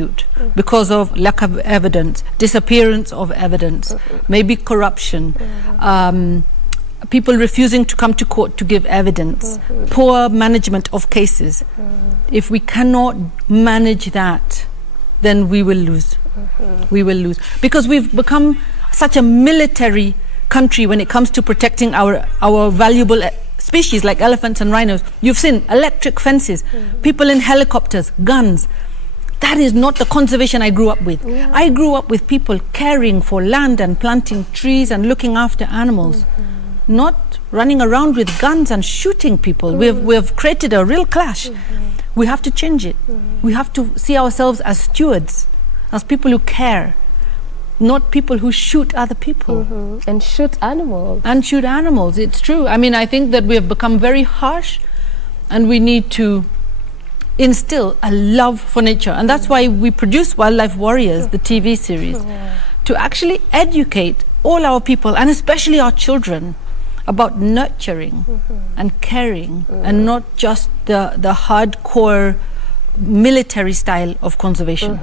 prosecute because of lack of evidence, disappearance of evidence, maybe corruption, people refusing to come to court to give evidence, poor management of cases. If we cannot manage that, then we will lose. We will lose. Because we've become such a military country when it comes to protecting our valuable species like elephants and rhinos. You've seen electric fences, people in helicopters, guns. That is not the conservation I grew up with. I grew up with people caring for land and planting trees and looking after animals, not running around with guns and shooting people. We've created a real clash. We have to change it. We have to see ourselves as stewards, as people who care, not people who shoot other people. And shoot animals. And shoot animals, it's true. I mean, I think that we have become very harsh, and we need to instill a love for nature. And that's why we produce Wildlife Warriors, the TV series, to actually educate all our people, and especially our children, about nurturing and caring, and not just the hardcore military style of conservation.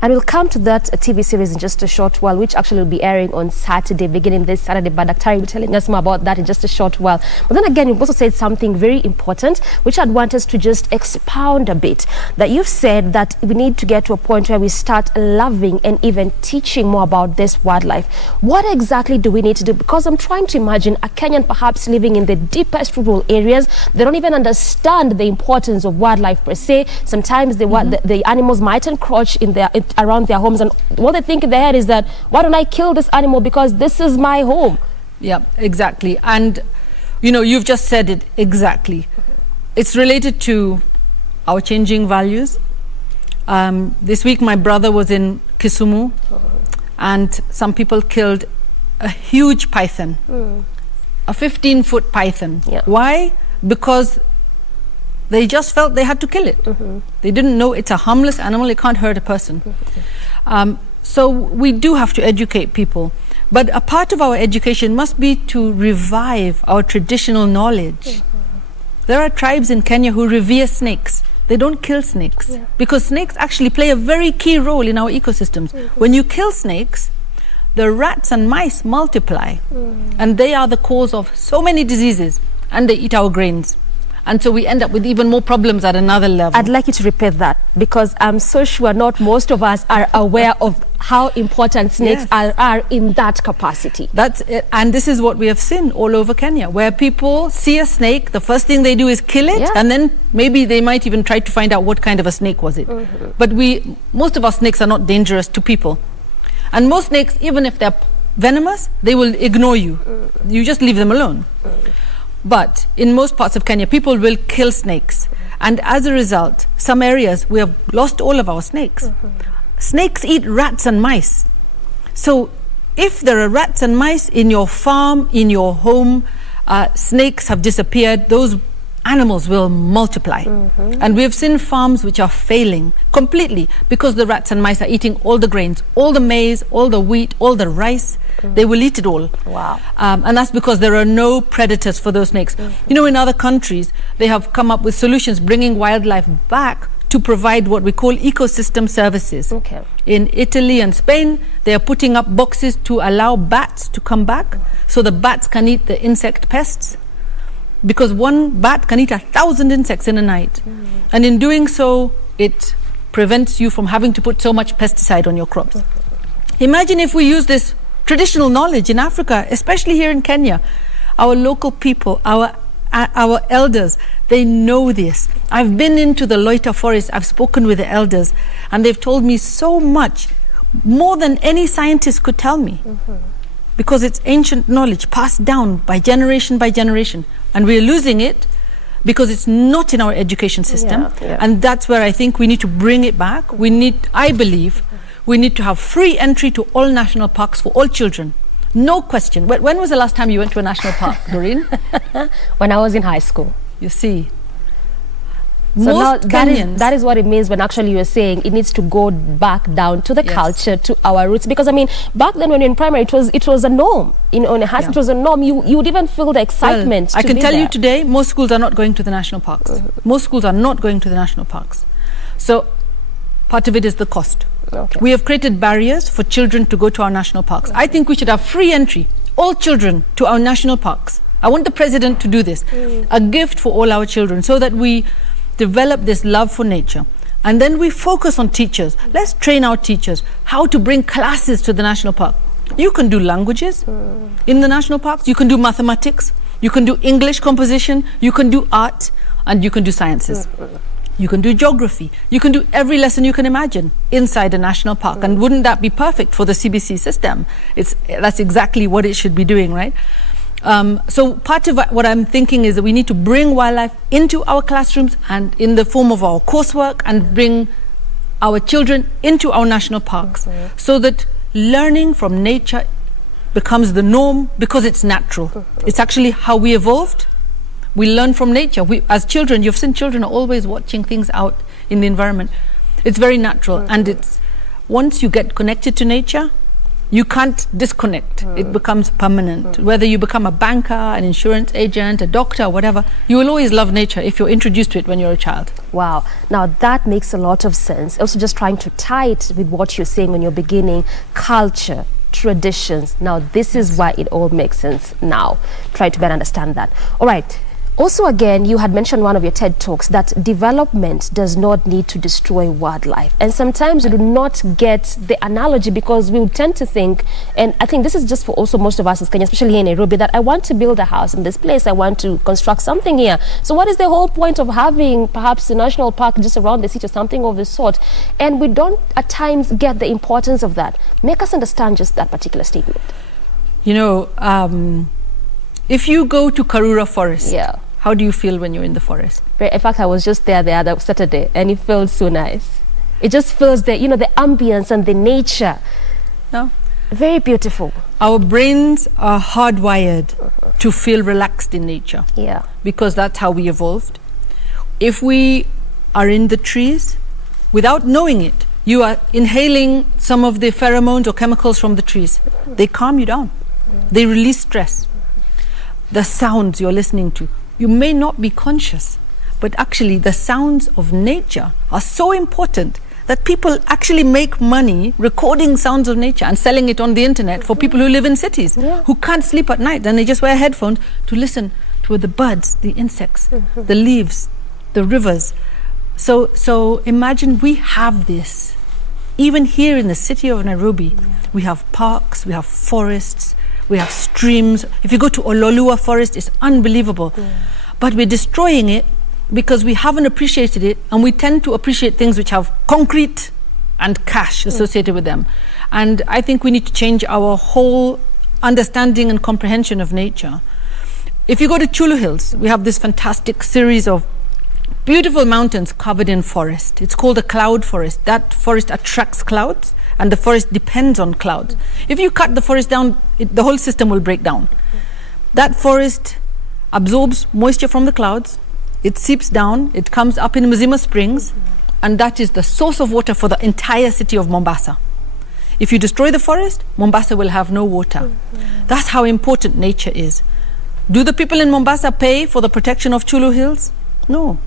And we'll come to that TV series in just a short while, which actually will be airing on Saturday, beginning this Saturday. But Dr. will be telling us more about that in just a short while. But then again, you've also said something very important, which I'd want us to just expound a bit. That you've said that we need to get to a point where we start loving and even teaching more about this wildlife. What exactly do we need to do? Because I'm trying to imagine a Kenyan perhaps living in the deepest rural areas. They don't even understand the importance of wildlife per se. Sometimes the animals might encroach around their homes, and what they think in their head is that, why don't I kill this animal because this is my home? Yeah, exactly. And you know, you've just said it exactly. It's related to our changing values. This week my brother was in Kisumu, and some people killed a huge python, a 15-foot python. Why? Because they just felt they had to kill it. They didn't know it's a harmless animal, it can't hurt a person. So we do have to educate people. But a part of our education must be to revive our traditional knowledge. There are tribes in Kenya who revere snakes. They don't kill snakes because snakes actually play a very key role in our ecosystems. When you kill snakes, the rats and mice multiply, and they are the cause of so many diseases, and they eat our grains. And so we end up with even more problems at another level. I'd like you to repeat that, because I'm so sure not most of us are aware of how important snakes are in that capacity. That's it. And this is what we have seen all over Kenya, where people see a snake, the first thing they do is kill it, and then maybe they might even try to find out what kind of a snake was it. But most of our snakes are not dangerous to people. And most snakes, even if they're venomous, they will ignore you. You just leave them alone. But in most parts of Kenya, people will kill snakes. And as a result, some areas, we have lost all of our snakes. Snakes eat rats and mice. So if there are rats and mice in your farm, in your home, snakes have disappeared, those animals will multiply. And we have seen farms which are failing completely because the rats and mice are eating all the grains, all the maize, all the wheat, all the rice. They will eat it all. Wow. And that's because there are no predators for those snakes. You know, in other countries, they have come up with solutions bringing wildlife back to provide what we call ecosystem services. In Italy and Spain, they are putting up boxes to allow bats to come back, so the bats can eat the insect pests. Because one bat can eat 1,000 insects in a night. And in doing so, it prevents you from having to put so much pesticide on your crops. Imagine if we use this traditional knowledge in Africa, especially here in Kenya. Our local people, our elders, they know this. I've been into the Loita forest, I've spoken with the elders, and they've told me so much, more than any scientist could tell me. Because it's ancient knowledge passed down by generation, and we're losing it because it's not in our education system. And that's where I think we need to bring it back. I believe we need to have free entry to all national parks for all children. No question. When was the last time you went to a national park, Doreen? When I was in high school. You see. So now that is what it means when actually you're saying it needs to go back down to the culture, to our roots. Because I mean, back then when you're in primary, it was a norm. In a high school, it was a norm. You would even feel the excitement. Well, I can tell you today, most schools are not going to the national parks. Most schools are not going to the national parks. So Part of it is the cost. Okay. We have created barriers for children to go to our national parks. I think we should have free entry, all children, to our national parks. I want the president to do this, a gift for all our children, so that we develop this love for nature. And then we focus on teachers. Let's train our teachers how to bring classes to the national park. You can do languages in the national parks, you can do mathematics, you can do English composition, you can do art, and you can do sciences. You can do geography. You can do every lesson you can imagine inside a national park. And wouldn't that be perfect for the CBC system? That's exactly what it should be doing, right? So part of what I'm thinking is that we need to bring wildlife into our classrooms and in the form of our coursework, and bring our children into our national parks, so that learning from nature becomes the norm, because it's natural. It's actually how we evolved. We learn from nature. As children, you've seen children are always watching things out in the environment. It's very natural. And it's once you get connected to nature, you can't disconnect. It becomes permanent. Whether you become a banker, an insurance agent, a doctor, whatever, you will always love nature if you're introduced to it when you're a child. Wow. Now that makes a lot of sense. Also just trying to tie it with what you're saying in your beginning, culture, traditions. Now this is why it all makes sense now. Try to better understand that. All right. Also, again, you had mentioned one of your TED Talks that development does not need to destroy wildlife. And sometimes we do not get the analogy, because we would tend to think, and I think this is just for also most of us as Kenya, especially here in Nairobi, that I want to build a house in this place, I want to construct something here. So what is the whole point of having perhaps a national park just around the city or something of the sort? And we don't at times get the importance of that. Make us understand just that particular statement. You know, if you go to Karura Forest, how do you feel when you're in the forest? In fact, I was just there the other Saturday, and it felt so nice. It just feels the, you know, the ambience and the nature. No? Very beautiful. Our brains are hardwired to feel relaxed in nature. Yeah. Because that's how we evolved. If we are in the trees, without knowing it, you are inhaling some of the pheromones or chemicals from the trees. They calm you down. They release stress. The sounds you're listening to, you may not be conscious, but actually the sounds of nature are so important that people actually make money recording sounds of nature and selling it on the internet for people who live in cities, who can't sleep at night, and they just wear headphones to listen to the birds, the insects, the leaves, the rivers. So imagine we have this. Even here in the city of Nairobi, we have parks, we have forests, we have streams. If you go to Ololua Forest, it's unbelievable. But we're destroying it because we haven't appreciated it, and we tend to appreciate things which have concrete and cash associated with them. And I think we need to change our whole understanding and comprehension of nature. If you go to Chulu Hills, we have this fantastic series of beautiful mountains covered in forest. It's called a cloud forest. That forest attracts clouds, and the forest depends on clouds. If you cut the forest down, the whole system will break down. That forest absorbs moisture from the clouds, it seeps down, it comes up in Mzima Springs, and that is the source of water for the entire city of Mombasa. If you destroy the forest, Mombasa will have no water. That's how important nature is. Do the people in Mombasa pay for the protection of Chulu Hills? No.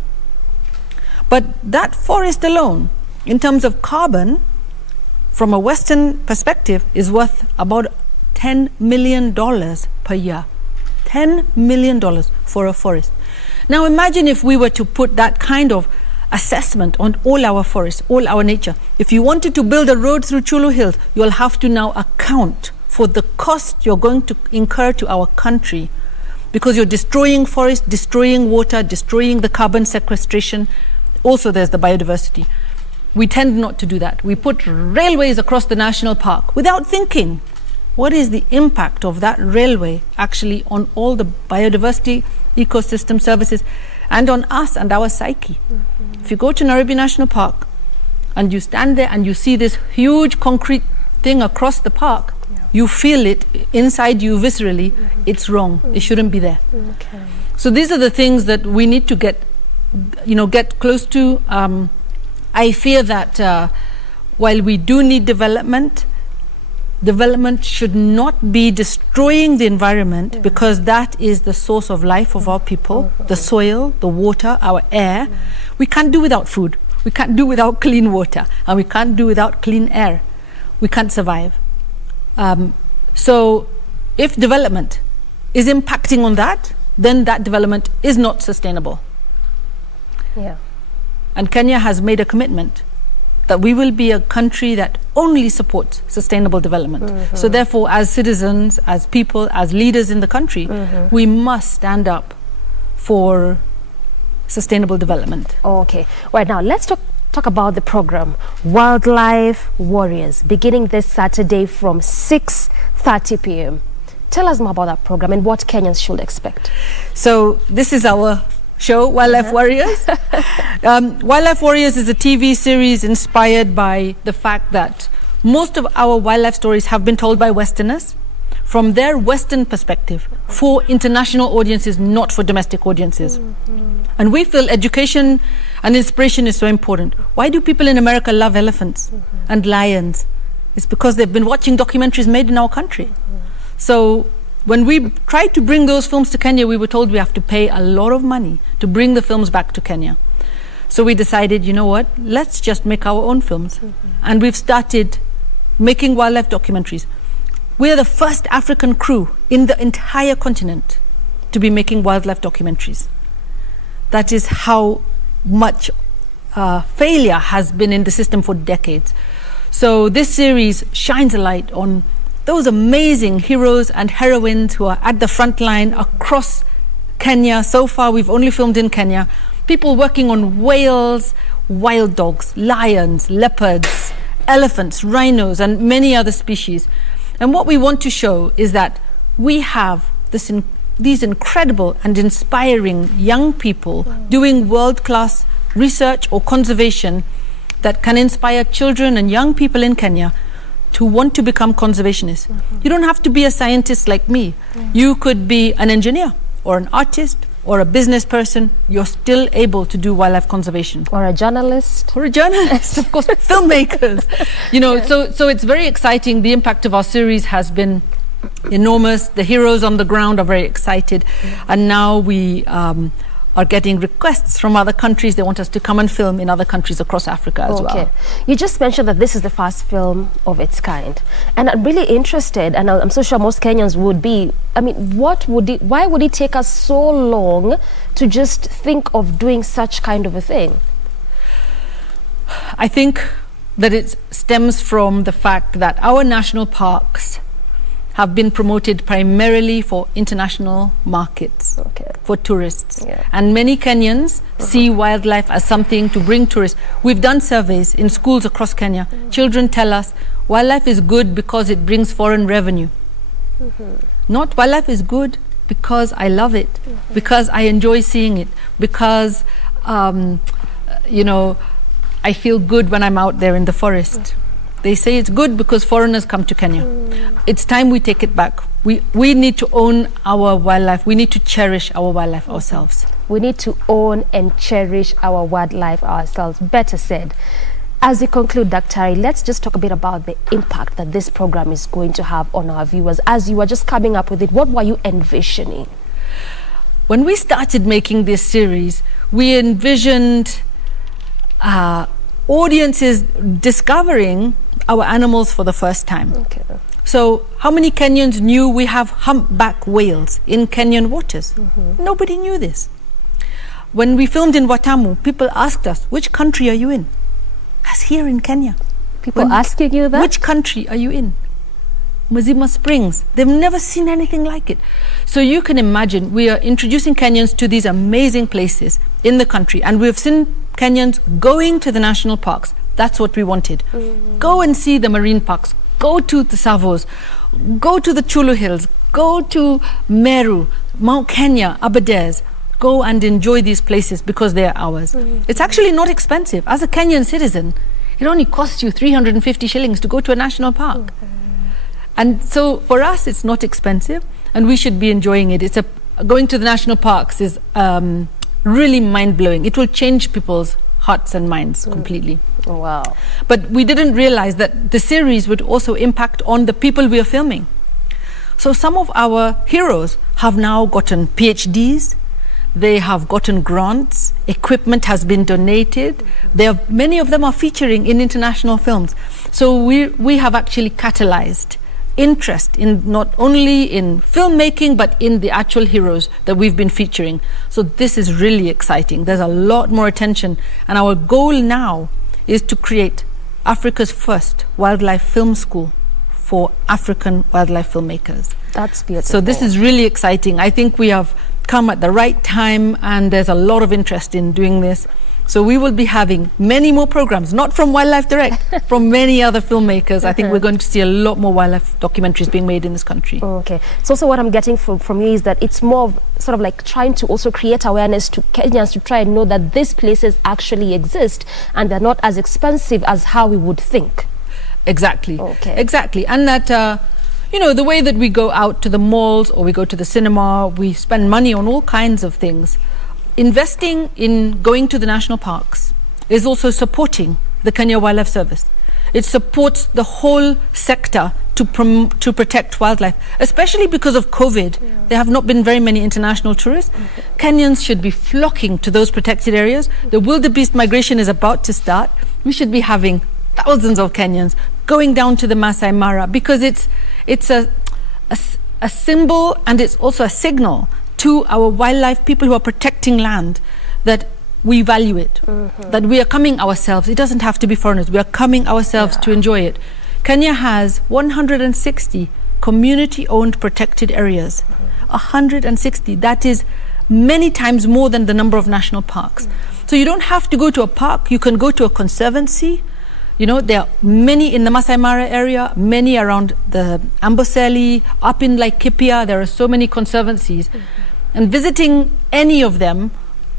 But that forest alone, in terms of carbon, from a Western perspective, is worth about $10 million per year. $10 million for a forest. Now imagine if we were to put that kind of assessment on all our forests, all our nature. If you wanted to build a road through Chulu Hills, you'll have to now account for the cost you're going to incur to our country, because you're destroying forest, destroying water, destroying the carbon sequestration. Also, there's the biodiversity. We tend not to do that. We put railways across the national park without thinking, what is the impact of that railway actually on all the biodiversity, ecosystem services, and on us and our psyche? If you go to Nairobi National Park and you stand there and you see this huge concrete thing across the park, you feel it inside you viscerally. It's wrong. It shouldn't be there. So these are the things that we need to get close to. I fear that while we do need development should not be destroying the environment, because that is the source of life of our people, the soil, the water, our air. We can't do without food. we can't do without clean water, and we can't do without clean air. We can't survive. So if development is impacting on that, then that development is not sustainable. Yeah. And Kenya has made a commitment that we will be a country that only supports sustainable development. So therefore, as citizens, as people, as leaders in the country, we must stand up for sustainable development. Okay. Right, now let's talk about the program, Wildlife Warriors, beginning this Saturday from 6:30 p.m. Tell us more about that program and what Kenyans should expect. So this is our show, Wildlife Warriors. Wildlife Warriors is a TV series inspired by the fact that most of our wildlife stories have been told by Westerners from their Western perspective for international audiences, not for domestic audiences. And we feel education and inspiration is so important. Why do people in America love elephants and lions? It's because they've been watching documentaries made in our country. So when we tried to bring those films to Kenya, we were told we have to pay a lot of money to bring the films back to Kenya. So we decided, you know what, let's just make our own films. And we've started making wildlife documentaries. We are the first African crew in the entire continent to be making wildlife documentaries. That is how much failure has been in the system for decades. So this series shines a light on those amazing heroes and heroines who are at the front line across Kenya. So far, we've only filmed in Kenya. People working on whales, wild dogs, lions, leopards, elephants, rhinos, and many other species. And what we want to show is that we have these incredible and inspiring young people doing world-class research or conservation that can inspire children and young people in Kenya to want to become conservationists. You don't have to be a scientist like me. You could be an engineer or an artist or a business person. You're still able to do wildlife conservation. Or a journalist. Or a journalist, of course, filmmakers. You know, so it's very exciting. The impact of our series has been enormous. The heroes on the ground are very excited. And now we are getting requests from other countries. They want us to come and film in other countries across Africa as well. You just mentioned that this is the first film of its kind. And I'm really interested, and I'm so sure most Kenyans would be, I mean, why would it take us so long to just think of doing such kind of a thing? I think that it stems from the fact that our national parks have been promoted primarily for international markets, for tourists. And many Kenyans see wildlife as something to bring tourists. We've done surveys in schools across Kenya. Children tell us wildlife is good because it brings foreign revenue. Not wildlife is good because I love it, because I enjoy seeing it, because, you know, I feel good when I'm out there in the forest. They say it's good because foreigners come to Kenya. It's time we take it back. We need to own our wildlife. We need to cherish our wildlife ourselves. We need to own and cherish our wildlife ourselves. Better said. As we conclude, Dr. let's just talk a bit about the impact that this program is going to have on our viewers. As you were just coming up with it, what were you envisioning? When we started making this series, we envisioned audiences discovering our animals for the first time. So how many Kenyans knew we have humpback whales in Kenyan waters? Nobody knew this. When we filmed in Watamu, people asked us, which country are you in? That's here in Kenya. People asking you that? Which country are you in? Mzima Springs. They've never seen anything like it. So you can imagine we are introducing Kenyans to these amazing places in the country, and we've seen Kenyans going to the national parks. That's what we wanted. Go and see the marine parks. Go to the Savos. Go to the Chulu Hills. Go to Meru, Mount Kenya, Aberdares. Go and enjoy these places because they are ours. It's actually not expensive. As a Kenyan citizen, it only costs you 350 shillings to go to a national park. And so for us, it's not expensive, and we should be enjoying it. Going to the national parks is really mind-blowing. It will change people's hearts and minds completely. Wow. But we didn't realize that the series would also impact on the people we are filming. So some of our heroes have now gotten PhDs. They have gotten grants, equipment has been donated. Many of them are featuring in international films. So we have actually catalyzed interest in not only in filmmaking but in the actual heroes that we've been featuring. So this is really exciting. There's a lot more attention, and our goal now is to create Africa's first wildlife film school for African wildlife filmmakers. That's beautiful. So this is really exciting. I think we have come at the right time, and there's a lot of interest in doing this. So we will be having many more programs, not from Wildlife Direct, from many other filmmakers. I think we're going to see a lot more wildlife documentaries being made in this country. Okay. So also what I'm getting from you is that it's more of sort of like trying to also create awareness to Kenyans to try and know that these places actually exist and they're not as expensive as how we would think. Exactly. Okay. Exactly. And that, you know, the way that we go out to the malls or we go to the cinema, we spend money on all kinds of things. Investing in going to the national parks is also supporting the Kenya Wildlife Service. It supports the whole sector to protect wildlife, especially because of COVID. Yeah. There have not been very many international tourists. Kenyans should be flocking to those protected areas. The wildebeest migration is about to start. We should be having thousands of Kenyans going down to the Masai Mara, because it's a symbol, and it's also a signal to our wildlife people who are protecting land that we value it, that we are coming ourselves. It doesn't have to be foreigners. We are coming ourselves to enjoy it. Kenya has 160 community-owned protected areas. 160. That is many times more than the number of national parks. So you don't have to go to a park. You can go to a conservancy. You know, there are many in the Masai Mara area, many around the Amboseli, up in like Kipia. There are so many conservancies. And visiting any of them,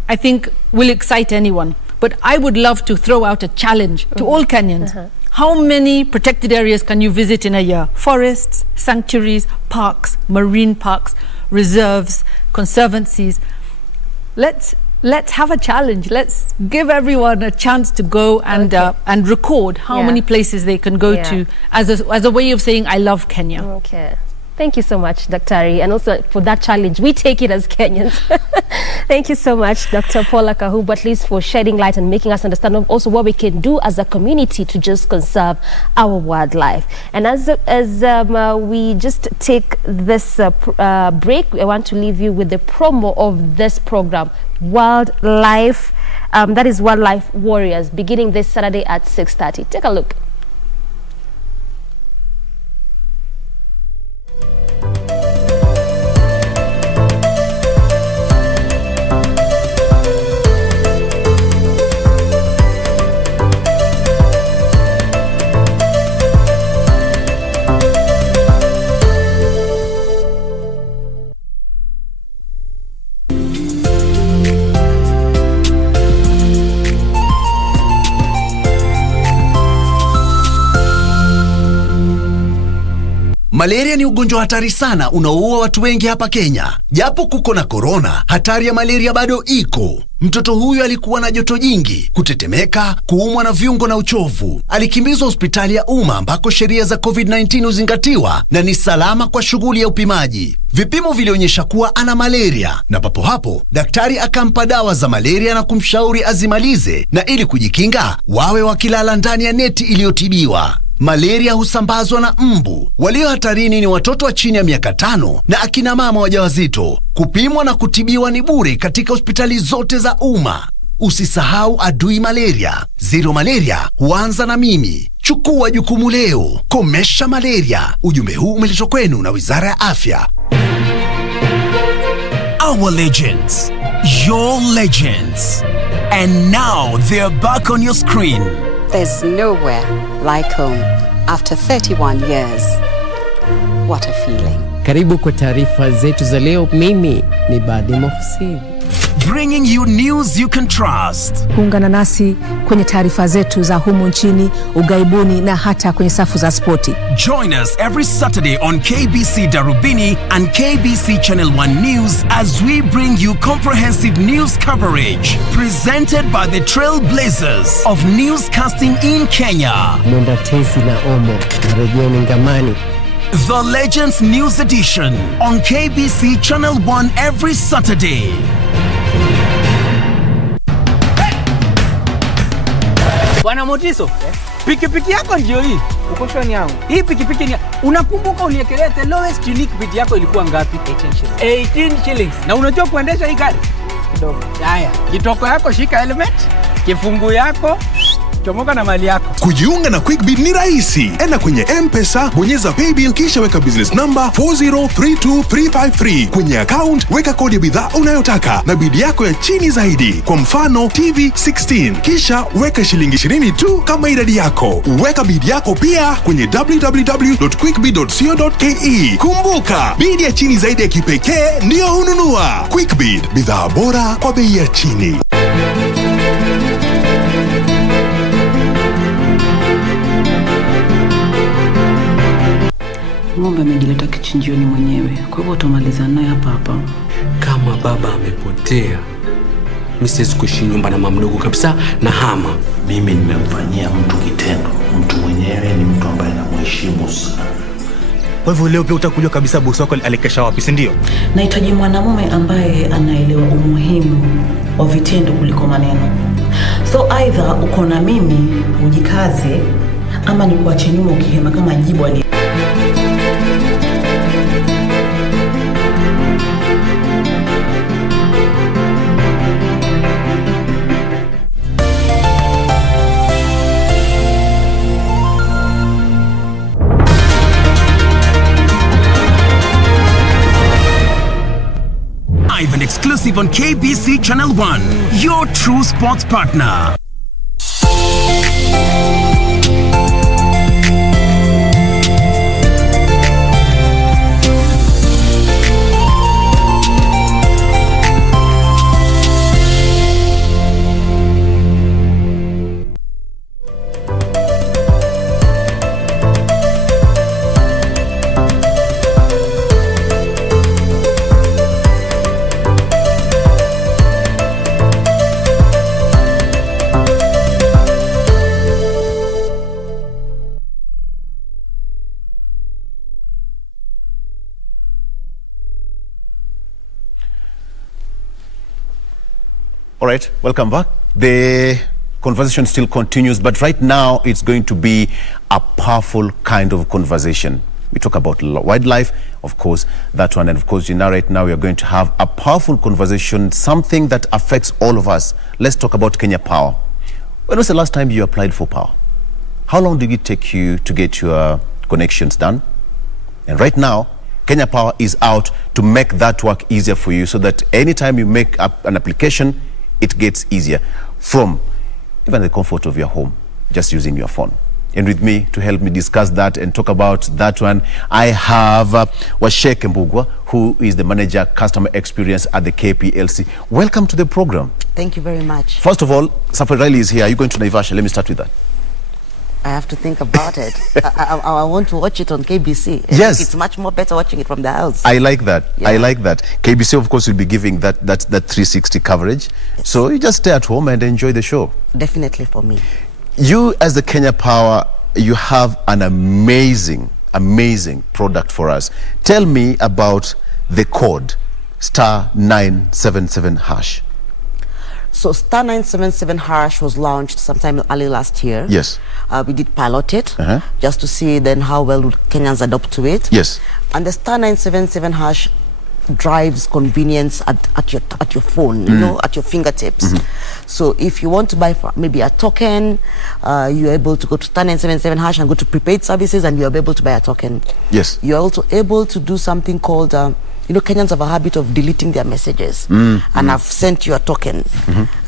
I think, will excite anyone. But I would love to throw out a challenge to all Kenyans. How many protected areas can you visit in a year? Forests, sanctuaries, parks, marine parks, reserves, conservancies. Let's have a challenge. Let's give everyone a chance to go and record how many places they can go to as a way of saying, I love Kenya. Okay. Thank you so much, Daktari, and also for that challenge. We take it as Kenyans. Thank you so much, Dr. Paula Kahubu, at least for shedding light and making us understand also what we can do as a community to just conserve our wildlife. And as we just take this break, I want to leave you with the promo of this program, Wildlife, that is Wildlife Warriors, beginning this Saturday at 6:30. Take a look. Malaria ni ugonjwa hatari sana unaoua watu wengi hapa Kenya. Japo kuko na corona, hatari ya malaria bado iko. Mtoto huyu alikuwa na joto jingi, kutetemeka, kuumwa na viungo na uchovu. Alikimbizwa hospitali ya umma ambako sheria za COVID-19 huzingatiwa na ni salama kwa shughuli ya upimaji. Vipimo vilionyesha kuwa ana malaria, na papo hapo daktari akampa dawa za malaria na kumshauri azimalize, na ili kujikinga wawe wakilala ndani ya neti iliyotibiwa. Malaria husambazwa na mbu. Walio hatarini ni watoto wa chini ya miaka 5 na akina mama wajawazito. Kupimwa na kutibiwa ni bure katika hospitali zote za umma. Usisahau adui malaria. Zero malaria huanza na mimi. Chukua jukumu leo. Komesha malaria. Ujumbe huu umeletwa kwenu na Wizara ya Afya. Our legends. Your legends. And now they're back on your screen. There's nowhere like home after 31 years. What a feeling. Karibu kwa taarifa zetu za leo. Mimi ni Badi Mohsin. Bringing you news you can trust. Kuungana nasi kwenye taarifa zetu za humu nchini, ugaibuni na hata kwenye safu za spoti. Join us every Saturday on KBC Darubini and KBC Channel 1 News as we bring you comprehensive news coverage presented by the trailblazers of newscasting in Kenya. Mwenda Tesi na Omo, Rejeni Ngamani. The Legends News Edition on KBC Channel 1 every Saturday. Bwana Motiso, pikipiki yako ndio hii. Uko shoni yangu. Hii pikipiki ni unakumbuka uniekelea the lowest unique bid yako ilikuwa ngapi? 18 shillings. Na unajua kuendesha hii gari? Kidogo. Haya, kitoko yako shika helmet, kifungu yako, chomoka na mali yako. Kujiunga na QuickBid ni rahisi. Enda kwenye M-Pesa, bonyeza paybill kisha weka business number 4032353. Kwenye account weka kodi ya bidhaa unayotaka na bid yako ya chini zaidi. Kwa mfano TV 16. Kisha weka shilingi 20 tu kama idadi yako. Weka bid yako pia kwenye www.quickbid.co.ke. Kumbuka, bid ya chini zaidi ya kipekee ndio hununua. QuickBid, bidhaa bora kwa bei ya chini. Ng'ombe amejileta kichinjioni mwenyewe, kwa hivyo utamaliza naye hapa hapa. Kama baba amepotea, mimi siwezi kuishi nyumba na mamdogo kabisa na hama. Mimi nimemfanyia mtu kitendo, mtu mwenyewe ni mtu ambaye namheshimu sana. Kwa hivyo leo pia utakujua kabisa bosi wako alikesha wapi, si ndio? Nahitaji mwanamume ambaye anaelewa umuhimu wa vitendo kuliko maneno. So either uko na mimi ujikaze ama ni kuache nyuma ukihema kama jibu ali. Live and exclusive on KBC Channel 1, your true sports partner. All right, welcome back. The conversation still continues, but right now it's going to be a powerful kind of conversation. We talk about wildlife, of course, that one, and of course, right now we are going to have a powerful conversation, something that affects all of us. Let's talk about Kenya Power. When was the last time you applied for power? How long did it take you to get your connections done? And right now, Kenya Power is out to make that work easier for you so that anytime you make an application, it gets easier from even the comfort of your home, just using your phone. And with me to help me discuss that and talk about that one, I have Washeke Mbugwa, who is the Manager Customer Experience at the KPLC. Welcome to the program. Thank you very much. First of all, Safari Riley is here. Are you going to Naivasha? Let me start with that. I have to think about it. I want to watch it on KBC. Yes. It's much more better watching it from the house. I like that. Yeah. I like that. KBC, of course, will be giving that 360 coverage. Yes. So you just stay at home and enjoy the show. Definitely for me. You, as the Kenya Power, you have an amazing product for us. Tell me about the code, *977#. So *977# was launched sometime early last year. Yes. We did pilot it just to see then how well would Kenyans adopt to it. Yes. And the *977# drives convenience at your phone, you know, at your fingertips. So if you want to buy maybe a token, you're able to go to *977# and go to prepaid services and you're able to buy a token. Yes. You're also able to do something called you know, Kenyans have a habit of deleting their messages. And I've sent you a token.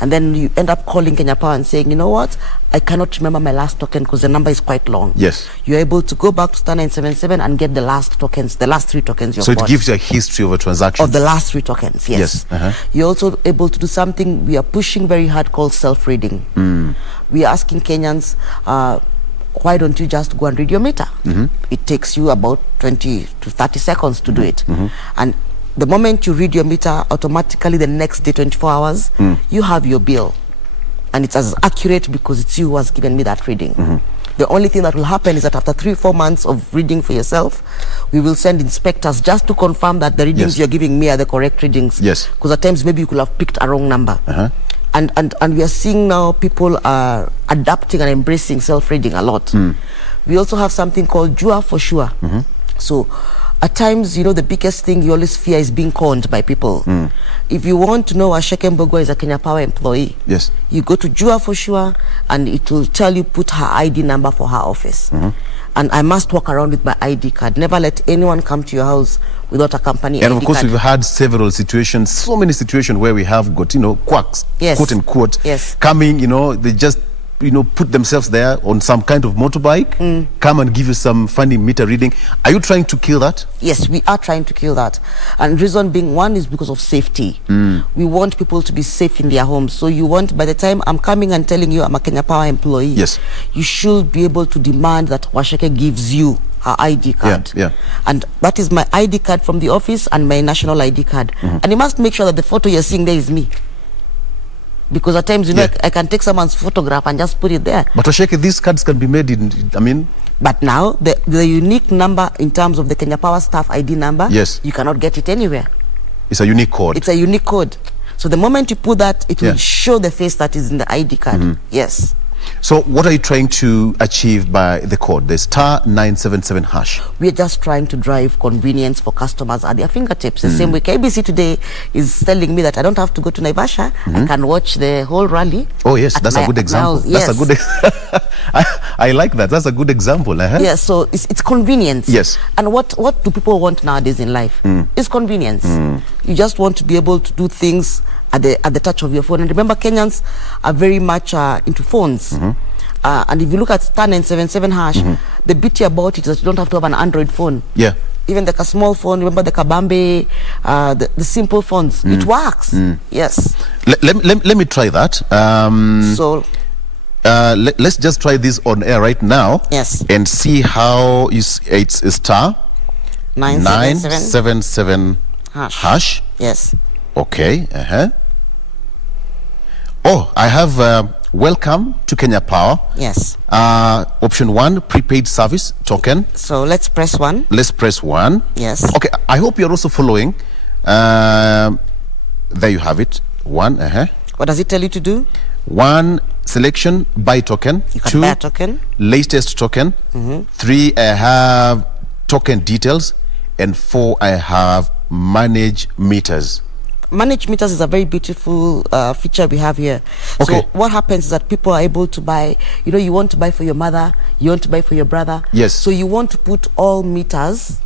And then you end up calling Kenya Power and saying, you know what, I cannot remember my last token because the number is quite long. Yes. You're able to go back to *977 and get the last tokens, the last 3 tokens you've So it bought. gives you a history of a transaction. Of the last 3 tokens, yes. You're also able to do something we are pushing very hard called self-reading. We are asking Kenyans, why don't you just go and read your meter? It takes you about 20 to 30 seconds to do it. And the moment you read your meter, automatically the next day, 24 hours, you have your bill. And it's as accurate because it's you who has given me that reading. The only thing that will happen is that after 3-4 months of reading for yourself, we will send inspectors just to confirm that the readings you're giving me are the correct readings. Yes. Because at times maybe you could have picked a wrong number. And we are seeing now people are adapting and embracing self-reading a lot. We also have something called Jua for Sure. So at times, you know, the biggest thing you always fear is being conned by people. If you want to know Asheke Mbogwa is a Kenya Power employee, you go to Jua for Sure and it will tell you put her ID number for her office. And I must walk around with my ID card. Never let anyone come to your house without a company ID card. And of course, we've had several situations, so many situations where we have got, you know, quacks, quote unquote, coming, you know, they just, you know, put themselves there on some kind of motorbike, come and give you some funny meter reading. Are you trying to kill that? Yes, we are trying to kill that. And reason being, one is because of safety. We want people to be safe in their homes. So you want, by the time I'm coming and telling you I'm a Kenya Power employee, you should be able to demand that Washeke gives you her ID card. And that is my ID card from the office and my national ID card. And you must make sure that the photo you're seeing there is me. Because at times, you know, I can take someone's photograph and just put it there. But Osheke, these cards can be made in, I mean... But now, the unique number in terms of the Kenya Power staff ID number, you cannot get it anywhere. It's a unique code. It's a unique code. So the moment you put that, it will show the face that is in the ID card. Yes. So what are you trying to achieve by the code, the *977#? We are just trying to drive convenience for customers at their fingertips. The same way KBC today is telling me that I don't have to go to Naivasha. I can watch the whole rally. Oh yes, that's a good example. That's a good. I like that. That's a good example. Yes, so it's convenience. Yes. And what do people want nowadays in life? It's convenience. You just want to be able to do things at the touch of your phone. And remember, Kenyans are very much into phones. And if you look at *977#, the beauty about it is that you don't have to have an Android phone. Even like a small phone, remember the Kabambe, the simple phones, it works. Yes. Let me try that. So let's just try this on air right now. Yes. And see how it's *977#. Yes. Okay. Oh, I have welcome to Kenya Power. Yes. Option 1, prepaid service token. So let's press 1. Let's press 1. Yes. Okay, I hope you're also following. There you have it. 1. What does it tell you to do? 1, selection, buy token. You can 2, buy a token. latest token. 3, I have token details. And 4, I have manage meters. Manage meters is a very beautiful feature we have here. Okay. So what happens is that people are able to buy, you know, you want to buy for your mother, you want to buy for your brother. Yes. So you want to put all meters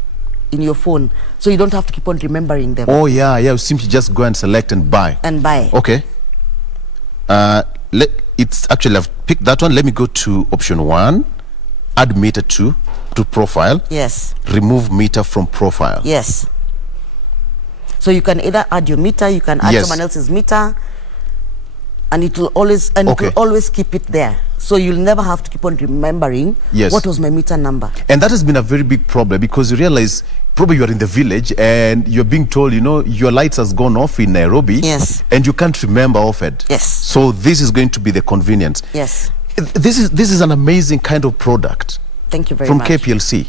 in your phone, so you don't have to keep on remembering them. Oh yeah, you simply just go and select and buy. Okay. It's actually, I've picked that one. Let me go to option 1, add meter to profile. Yes. Remove meter from profile. Yes. So you can either add your meter, you can add someone else's meter, and it will always it will always keep it there. So you'll never have to keep on remembering what was my meter number. And that has been a very big problem, because you realize probably you're in the village and you're being told, you know, your lights has gone off in Nairobi. Yes. And you can't remember of it. Yes. So this is going to be the convenience. Yes. This is an amazing kind of product. Thank you very much. much. From KPLC.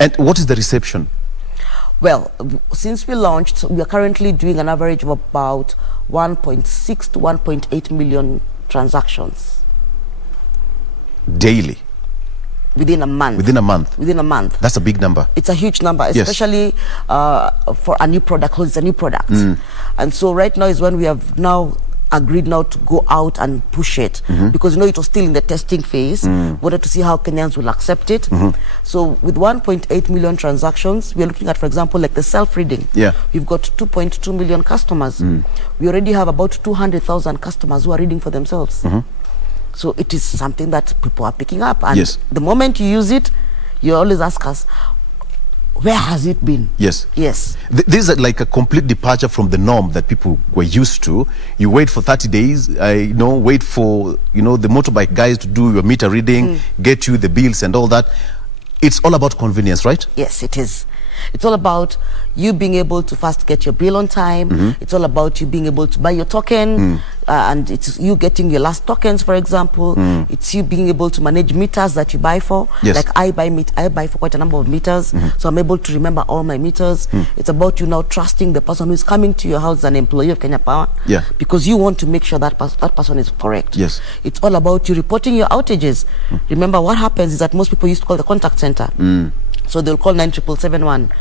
And what is the reception? Well, since we launched, we are currently doing an average of about 1.6 to 1.8 million transactions. Daily? Within a month. Within a month? Within a month. That's a big number. It's a huge number, especially for a new product, because it's a new product. And so right now is when we have now agreed now to go out and push it, because you know it was still in the testing phase. Wanted to see how Kenyans will accept it. So with 1.8 million transactions, we are looking at, for example, like the self-reading. We've got 2.2 million customers. We already have about 200,000 customers who are reading for themselves. So it is something that people are picking up, and the moment you use it, you always ask us, where has it been? Yes. Yes. This is like a complete departure from the norm that people were used to. You wait for 30 days, wait for, the motorbike guys to do your meter reading, get you the bills and all that. It's all about convenience, right? Yes, it is. It's all about you being able to first get your bill on time. It's all about you being able to buy your token, and it's you getting your last tokens, for example. It's you being able to manage meters that you buy for. Yes. Like I buy for quite a number of meters, so I'm able to remember all my meters. It's about you now trusting the person who's coming to your house as an employee of Kenya Power, because you want to make sure that that person is correct. Yes. It's all about you reporting your outages. Remember, what happens is that most people used to call the contact center. So they'll call 97771,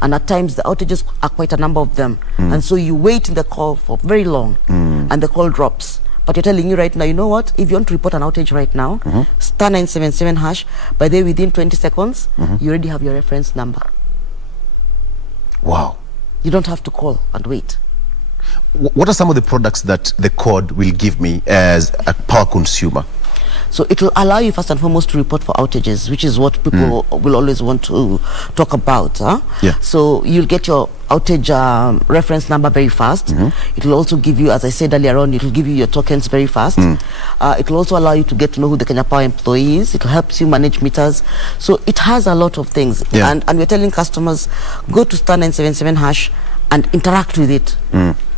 and at times the outages are quite a number of them, and so you wait in the call for very long, and the call drops. But you're telling you right now, you know what? If you want to report an outage right now, star 977 hash. By the way, within 20 seconds, you already have your reference number. Wow! You don't have to call and wait. What are some of the products that the code will give me as a power consumer? So it will allow you first and foremost to report for outages, which is what people will always want to talk about. Yeah. So you'll get your outage reference number very fast. It will also give you, as I said earlier on, it will give you your tokens very fast. It will also allow you to get to know who the Kenya Power employee is. It will help you manage meters. So it has a lot of things. Yeah. And we're telling customers, go to star 977 hash and interact with it.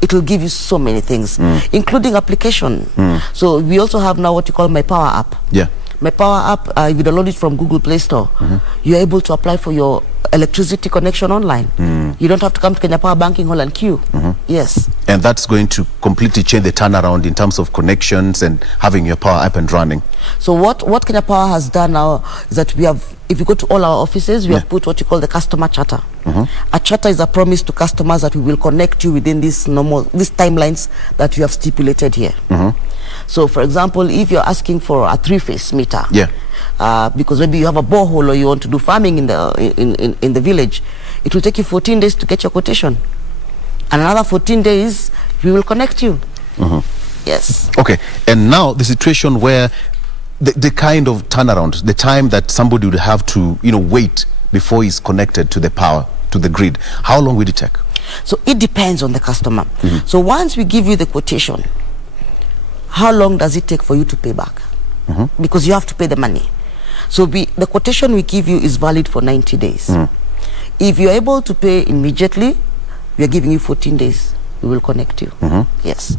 It will give you so many things, including application. So we also have now what you call My Power app. Yeah. My Power app, if you download it from Google Play Store, you're able to apply for your electricity connection online. You don't have to come to Kenya Power Banking Hall and queue. Yes. And that's going to completely change the turnaround in terms of connections and having your power up and running. So what Kenya Power has done now is that we have, if you go to all our offices, we have put what you call the customer charter. A charter is a promise to customers that we will connect you within these timelines that we have stipulated here. So for example, if you're asking for a 3-phase meter, because maybe you have a borehole or you want to do farming in the village, it will take you 14 days to get your quotation, and another 14 days we will connect you. Yes. Okay. And now the situation where the kind of turnaround, the time that somebody would have to wait before he's connected to the power, to the grid, how long will it take? So it depends on the customer. So once we give you the quotation, how long does it take for you to pay back? Because you have to pay the money. So the quotation we give you is valid for 90 days. If you're able to pay immediately, we are giving you 14 days. We will connect you. Yes.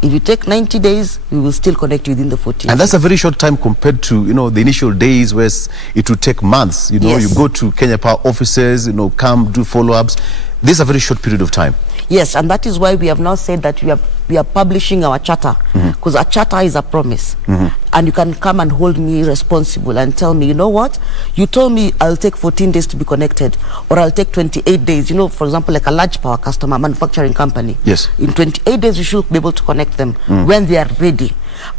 If you take 90 days, we will still connect you within the 14 And that's a very short time compared to, the initial days where it would take months. You go to Kenya Power offices, come do follow-ups. This is a very short period of time. Yes, and that is why we have now said that we are publishing our charter, because our charter is a promise. And you can come and hold me responsible and tell me, you know what, you told me I'll take 14 days to be connected, or I'll take 28 days. For example, like a large power customer, manufacturing company. Yes. In 28 days, you should be able to connect them when they are ready.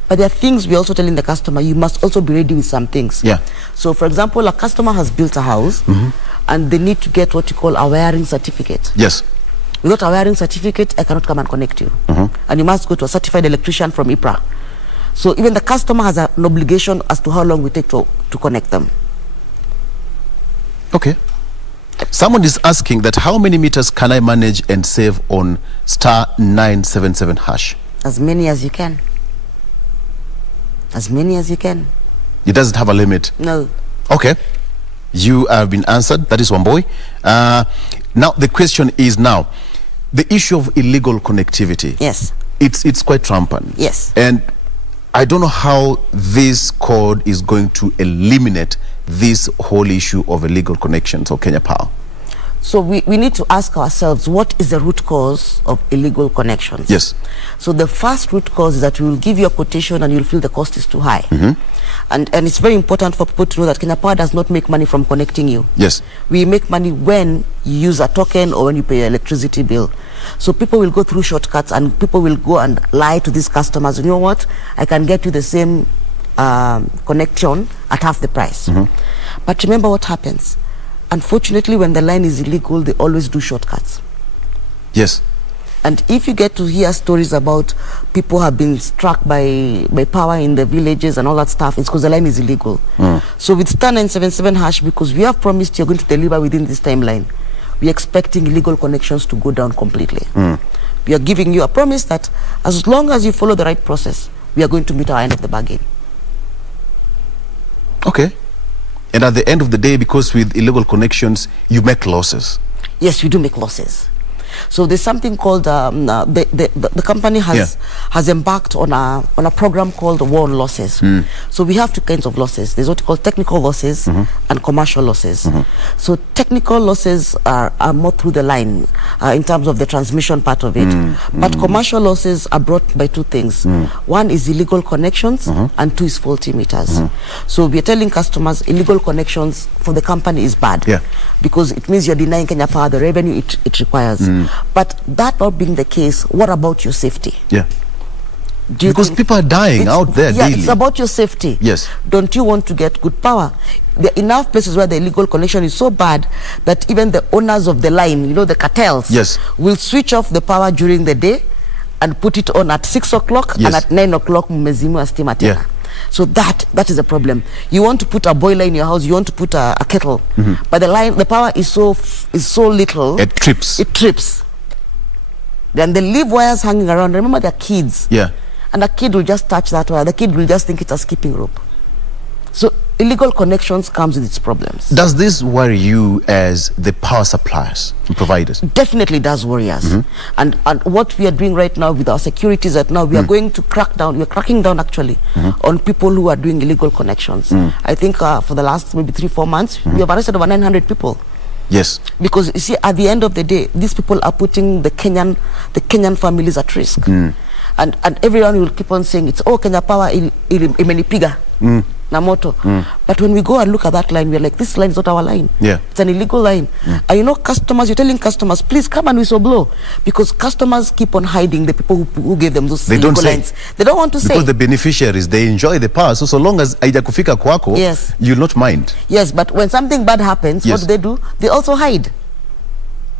But there are things we're also telling the customer, you must also be ready with some things. Yeah. So for example, a customer has built a house and they need to get what you call a wiring certificate. Yes. Without a wiring certificate, I cannot come and connect you. And you must go to a certified electrician from IPRA. So even the customer has an obligation as to how long we take to connect them. Okay. Someone is asking that how many meters can I manage and save on star 977 hash? As many as you can. As many as you can. It doesn't have a limit? No. Okay. You have been answered. That is one boy. Now the question is the issue of illegal connectivity. Yes. It's quite rampant. Yes. And I don't know how this code is going to eliminate this whole issue of illegal connections of Kenya Power. So we need to ask ourselves, what is the root cause of illegal connections? Yes. So the first root cause is that we will give you a quotation and you'll feel the cost is too high. And it's very important for people to know that Kenya Power does not make money from connecting you. Yes. We make money when you use a token or when you pay your electricity bill. So people will go through shortcuts and people will go and lie to these customers. You know what? I can get you the same connection at half the price. But remember what happens. Unfortunately, when the line is illegal, they always do shortcuts. Yes. And if you get to hear stories about people have been struck by power in the villages and all that stuff, it's because the line is illegal. So with star 977 hash, because we have promised you're going to deliver within this timeline, we're expecting illegal connections to go down completely. We are giving you a promise that as long as you follow the right process, we are going to meet our end of the bargain. Okay. And at the end of the day, because with illegal connections, you make losses. Yes, we do make losses. So there's something called the company has embarked on a program called war on losses. So we have two kinds of losses. There's what we call technical losses and commercial losses. So technical losses are more through the line in terms of the transmission part of it. But commercial losses are brought by two things. One is illegal connections and two is faulty meters. So we're telling customers illegal connections for the company is bad because it means you're denying Kenya Power the revenue it requires. But that not being the case, what about your safety? Yeah. Because people are dying out there daily. It's about your safety. Yes. Don't you want to get good power? There are enough places where the illegal connection is so bad that even the owners of the line, you know, the cartels, will switch off the power during the day and put it on at 6 o'clock and at 9 o'clock mmezimu stima tena. So that is a problem. You want to put a boiler in your house, you want to put a kettle, but the power is so little. It trips. It trips. Then they leave wires hanging around. Remember, they're kids. Yeah. And a kid will just touch that wire. The kid will just think it's a skipping rope. So illegal connections comes with its problems. Does this worry you as the power suppliers and providers? Definitely does worry us. And what we are doing right now with our securities right now, we are going to crack down. We are cracking down actually on people who are doing illegal connections. I think for the last maybe 3-4 months, we have arrested over 900 people. Yes. Because you see, at the end of the day, these people are putting the Kenyan families at risk. And everyone will keep on saying it's Kenya Power imenipiga na moto. But when we go and look at that line, we're like, this line is not our line. Yeah. It's an illegal line. And you know, customers, you're telling customers, please come and whistleblow, because customers keep on hiding the people who gave them those illegal lines. They don't want to say. Because the beneficiaries, they enjoy the power. So long as haijakufika kwako, you'll not mind. Yes, but when something bad happens, what do? They also hide.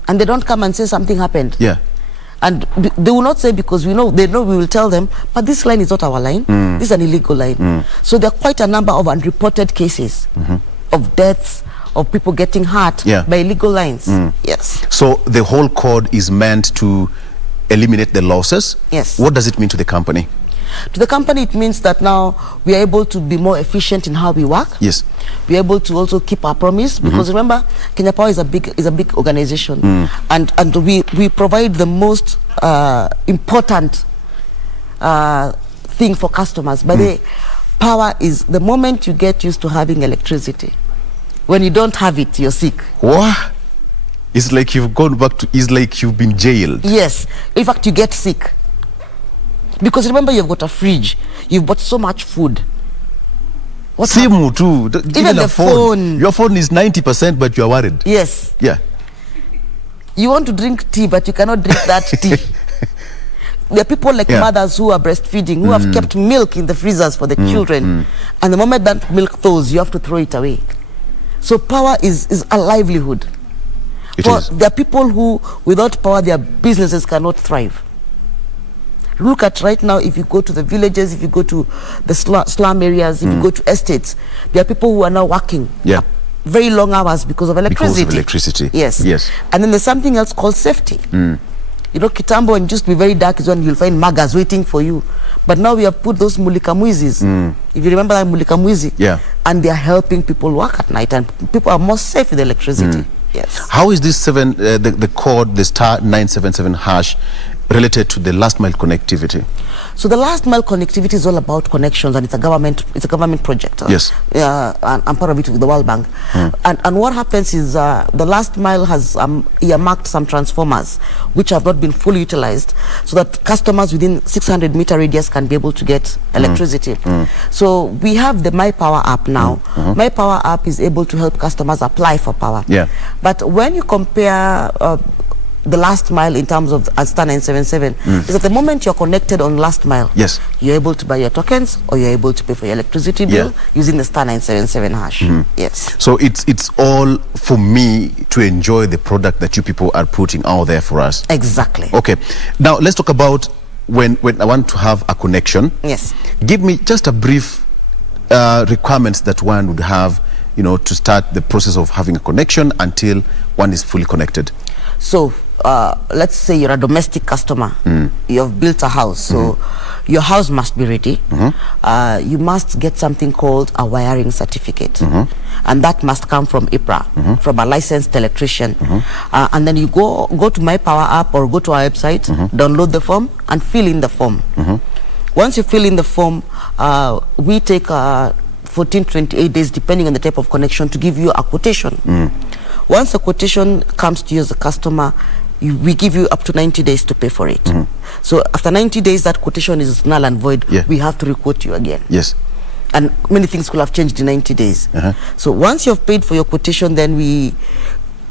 And they don't come and say something happened. Yeah. And they will not say, because they know we will tell them, but this line is not our line. This is an illegal line. So there are quite a number of unreported cases of deaths, of people getting hurt by illegal lines. Yes. So the whole code is meant to eliminate the losses? Yes. What does it mean to the company? To the company, it means that now we are able to be more efficient in how we work. Yes. We are able to also keep our promise, because remember, Kenya Power is a big organization, and we provide the most important thing for customers. But the power is the moment you get used to having electricity. When you don't have it, you're sick. What? It's like you've gone back to. It's like you've been jailed. Yes. In fact, you get sick. Because remember, you've got a fridge, you've bought so much food. Simu too. Even the phone. Your phone is 90%, but you are worried. Yes. Yeah. You want to drink tea, but you cannot drink that tea. There are people like mothers who are breastfeeding, who have kept milk in the freezers for the children. And the moment that milk thaws, you have to throw it away. So power is a livelihood. There are people who, without power, their businesses cannot thrive. Look at right now, if you go to the villages, if you go to the slum areas, if you go to estates, there are people who are now working very long hours because of electricity. Because of electricity. Yes. Yes. And then there's something else called safety. You know, Kitambo, and just be very dark is when you'll find magas waiting for you. But now we have put those mulikamwizis. If you remember that mulikamwizi, and they are helping people work at night, and people are more safe with electricity. Yes. How is this the code, the *977# related to the last mile connectivity? So the last mile connectivity is all about connections, and it's a government project. Yes. And I'm part of it with the World Bank. And what happens is the last mile has earmarked some transformers which have not been fully utilized, so that customers within 600-meter radius can be able to get electricity. So we have the My Power app now. My Power app is able to help customers apply for power. Yeah. But when you compare the last mile in terms of *977, is at the moment you're connected on last mile, you're able to buy your tokens, or you're able to pay for your electricity bill using the *977#. Yes. So it's all for me to enjoy the product that you people are putting out there for us. Exactly. Okay. Now let's talk about when I want to have a connection. Yes. Give me just a brief requirements that one would have, to start the process of having a connection until one is fully connected. So let's say you're a domestic customer. You have built a house, so your house must be ready. You must get something called a wiring certificate, and that must come from IPRA, from a licensed electrician. And then you go to My Power app or go to our website, download the form and fill in the form. Once you fill in the form, we take 14 to 28 days depending on the type of connection to give you a quotation. Once the quotation comes to you as a customer, we give you up to 90 days to pay for it. So after 90 days, that quotation is null and void. We have to requote you again. Yes. And many things could have changed in 90 days. So once you've paid for your quotation, then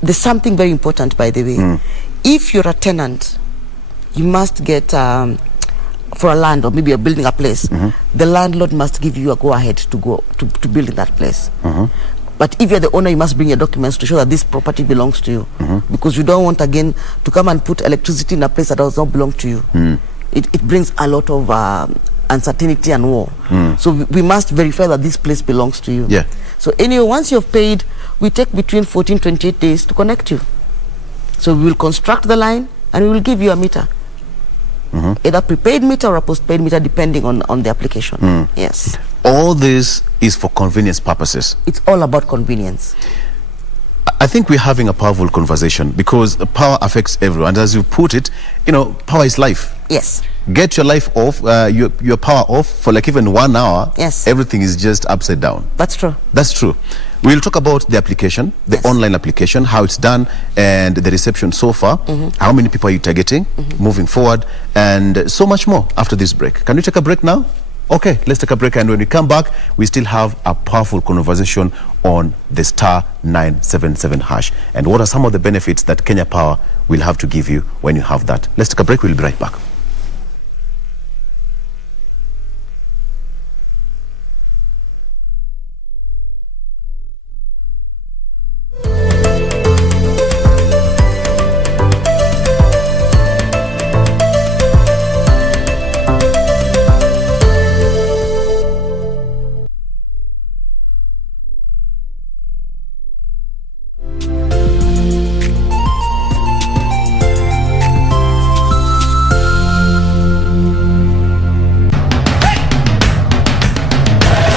there's something very important, by the way. If you're a tenant, you must get, for a land or maybe you're building a place, the landlord must give you a go-ahead to build in that place. But if you're the owner, you must bring your documents to show that this property belongs to you. Because you don't want, again, to come and put electricity in a place that does not belong to you. It brings a lot of uncertainty and war. So we must verify that this place belongs to you. So anyway, once you've paid, we take between 14 to 28 days to connect you. So we will construct the line and we will give you a meter. Either prepaid meter or a postpaid meter, depending on the application. Yes. All this is for convenience purposes. It's all about convenience. I think we're having a powerful conversation because power affects everyone. And as you put it, power is life. Yes. Get your life off, your power off for like even 1 hour. Yes. Everything is just upside down. That's true. That's true. We'll talk about the application, the online application, how it's done, and the reception so far. How many people are you targeting moving forward, and so much more after this break. Can we take a break now? Okay, let's take a break, and when we come back, we still have a powerful conversation on the *977 hash, and what are some of the benefits that Kenya Power will have to give you when you have that. Let's take a break, we'll be right back.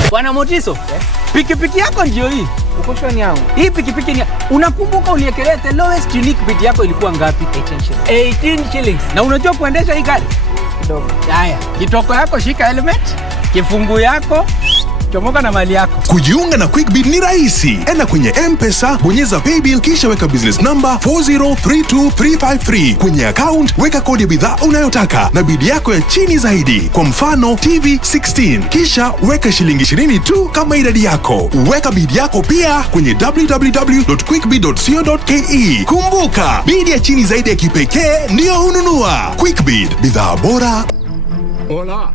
Bwana Motiso, pikipiki yako ndio hii. Uko shwani yangu. Hii pikipiki ni, unakumbuka uliekelea the lowest unique bid yako ilikuwa ngapi? 18 shillings. Na unajua kuendesha hii gari? Kidogo. Haya, kitoko yako shika helmet, kifungu yako, chomoka na mali yako. Kujiunga na QuickBid ni rahisi. Enda kwenye M-Pesa, bonyeza paybill kisha weka business number 4032353. Kwenye account weka kodi ya bidhaa unayotaka na bid yako ya chini zaidi. Kwa mfano TV 16. Kisha weka shilingi 20 tu kama idadi yako. Weka bid yako pia kwenye www.quickbid.co.ke. Kumbuka, bid ya chini zaidi ya kipekee ndio hununua. QuickBid, bidhaa bora. Hola.